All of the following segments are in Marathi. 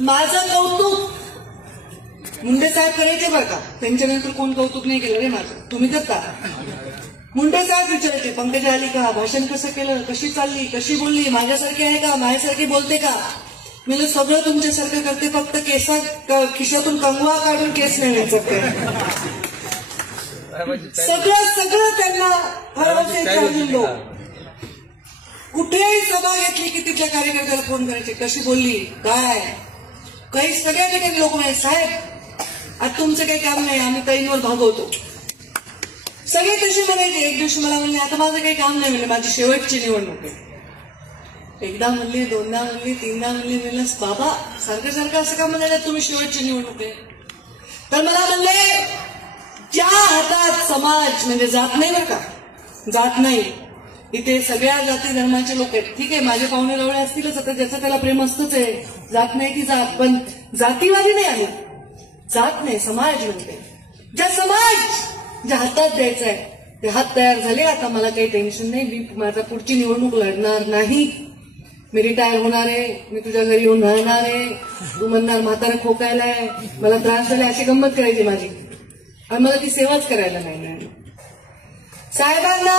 माझं कौतुक मुंडे साहेब करायचे बरं का, त्यांच्यानंतर कोण कौतुक नाही केलं रे माझं, तुम्ही करता. मुंडे साहेब विचारायचे पंकजा आली का, भाषण कसं केलं, कशी चालली, कशी बोलली, माझ्यासारखी आहे का, माझ्यासारखी बोलते का. मी सगळं तुमच्यासारखं करते, फक्त खिशातून कंगवा काढून केस नाही शकते. सगळं त्यांना हरवायचे. लोक कुठेही सभा घेतली की तिथल्या कार्यकर्त्याला फोन करायचे, कशी बोलली काय. काही सगळ्या ठिकाणी लोक म्हणाले साहेब आज तुमचं काही काम नाही, आम्ही ताईंवर भागवतो. सगळे तसे म्हणायचे. एक दिवशी मला म्हणले आता माझं काही काम नाही, म्हणले माझी शेवटची निवडणूक आहे. एकदा म्हणली, दोनदा म्हणली, तीनदा म्हणली. म्हणलं बाबा सारखं सारखं असं का म्हणायला तुम्ही शेवटची निवडणूक आहे. तर मला म्हणले ज्या हातात समाज म्हणजे जात नाही बरं का, जात नाही, इथे सगळ्या जाती धर्माचे लोक आहेत. ठीक आहे माझे पाहुणे रवळे असतीलच, आता ज्याचं त्याला प्रेम असतंच आहे, जात नाही ती जात, पण जातीवादी नाही आम्ही, जात नाही समाज म्हणते. ज्या समाज ज्या हातात द्यायचा आहे ते हात तयार झाले. आता मला काही टेन्शन नाही, मी माझा पुढची निवडणूक लढणार नाही, मी रिटायर होणार आहे, मी तुझ्या घरी येऊन राहणार आहे, तू म्हणणार म्हातारा खोकायलाय, मला त्रास झाला, अशी गंमत करायची माझी, आणि मला ती सेवाच करायला नाही मिळाली. साहेबांना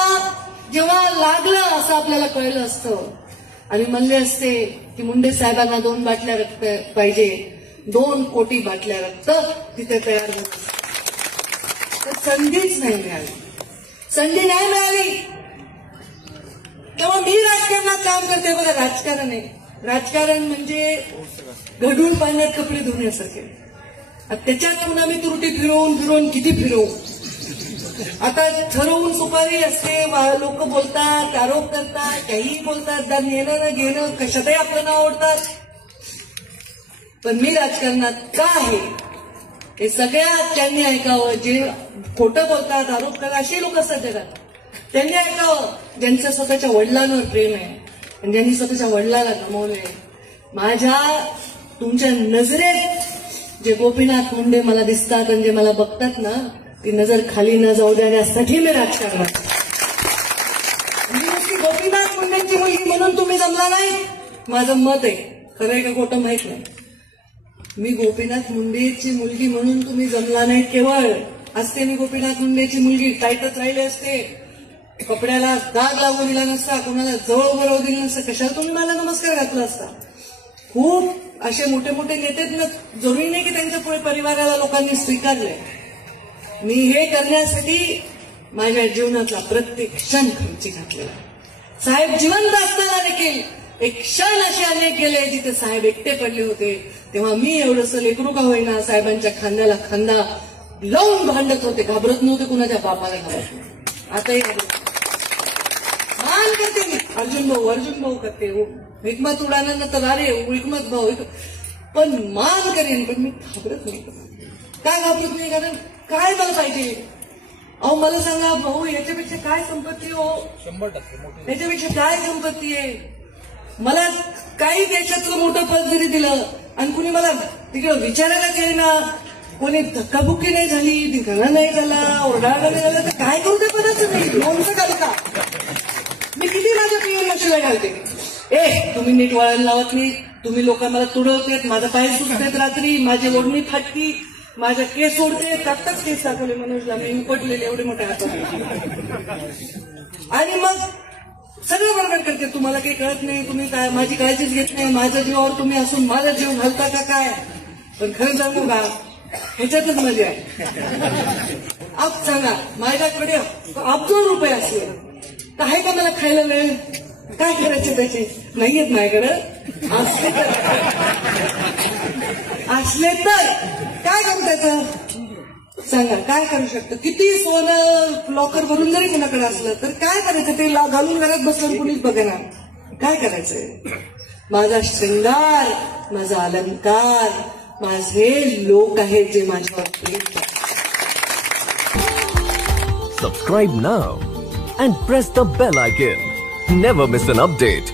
जेव्हा लागलं असं आपल्याला कळलं असतं आणि म्हणले असते की मुंडे साहेबांना 2 बाटल्या रक्त पाहिजे, 2 कोटी बाटल्या रक्त तिथे तयार होत, तर संधीच नाही मिळाली. संधी नाही मिळाली तेव्हा मी राजकारणात काम करते. बघा राजकारण आहे, राजकारण म्हणजे गढूळ पाण्यात कपडे धुण्यासारखे. त्याच्यात पुन्हा मी त्रुटी फिरवून फिरवून किती फिरवू. आता ठरवून सुपारी असते, लोक बोलतात, आरोप करतात, काहीही बोलतात, नेणं ना घेणं कशातही आपलं नाव ओढतात. पण मी राजकारणात का आहे हे सगळ्यात त्यांनी ऐकावं. जे खोटं बोलतात, आरोप करतात असे लोक असतात जगात, त्यांनी ऐकावं. ज्यांचं स्वतःच्या वडिलांवर प्रेम आहे आणि ज्यांनी स्वतःच्या वडिलाला गमावलंय. माझ्या तुमच्या नजरेत जे गोपीनाथ मुंडे मला दिसतात आणि जे मला बघतात ना, ती नजर खाली न जाऊ देण्यासाठी मी राजकारणात. मी नुसती गोपीनाथ मुंडेंची मुलगी म्हणून तुम्ही जमला नाही, माझं मत आहे, खरं आहे का खोटं माहित नाही. मी गोपीनाथ मुंडेची मुलगी म्हणून तुम्ही जमला नाही. केवळ असते मी गोपीनाथ मुंडेची मुलगी टाईटच राहिले असते, कपड्याला दाग लागू दिला नसता, कोणाला जवळ बरोबर दिलं नसतं, कशाला तुम्ही मला नमस्कार घातला असता. खूप असे मोठे मोठे नेते जरुरी नाही की त्यांच्या परिवाराला लोकांनी स्वीकारले. मी हे करण्यासाठी माझ्या जीवनातला प्रत्येक क्षण खर्ची घातलेला. साहेब जिवंत असताना देखील एक क्षण असे अनेक गेले जिथे साहेब एकटे पडले होते, तेव्हा मी एवढंसं लेकरू का होईना साहेबांच्या खांद्याला खांदा लावून भांडत होते. घाबरत नव्हते, कुणाच्या बापाला घाबरत नव्हते. आताही मान करते मी, अर्जुन भाऊ करते, हिकमत उडाना तर अरे हिकमत भाऊ, पण मान करेन, पण मी घाबरत नाही. काय घाबरत नाही, कारण काय मला पाहिजे. अहो मला सांगा भाऊ, याच्यापेक्षा काय संपत्ती हो, 100% याच्यापेक्षा काय संपत्ती आहे. मला काही देशातलं मोठं पद जरी दिलं आणि कुणी मला तिकडे विचारायला गेले ना, कोणी धक्काबुक्की नाही झाली, धिंगाणा नाही झाला, ओरडायला नाही झाला, तर काय करू ते पदाचं नाही, लोणचं घाल का. मी किती माझ्या पिऊन लक्षला घालते. तुम्ही नीट वळण लावत नाही, तुम्ही लोक मला तुडवतेत, माझा पाय सुटतेत रात्री, माझी ओढणी फाटकी, माझ्या केस सोडते. आत्ताच केस दाखवले मनोजला मी, उपटलेले एवढे मोठे हातात. आणि मग सगळं बरोबर करते. तुम्हाला काही कळत नाही, तुम्ही काय माझी काळजीच घेत नाही, माझ्या जीवावर तुम्ही असून माझा जीव घालता का काय. पण खरं सांगू का, ह्याच्यातच मजा आहे. आप सांगा माझ्याकडे अब्ज रुपये असले तर आहे का मला खायला वेळ, काय करायचे त्याचे, नाहीयेत माझ्याकडे. असले तर काय करू त्याचं सांगा, काय करू शकतो. किती सोनं लॉकर भरून जरी कुणाकडे असलं तर काय करायचं, ते घालून घरात बसलं कुणीच बघणार, काय करायचंय. माझा श्रृंगार, माझा अलंकार, माझे लोक आहेत जे माझ्यावर प्रेम करतात. Subscribe now and press the bell icon. Never miss an update.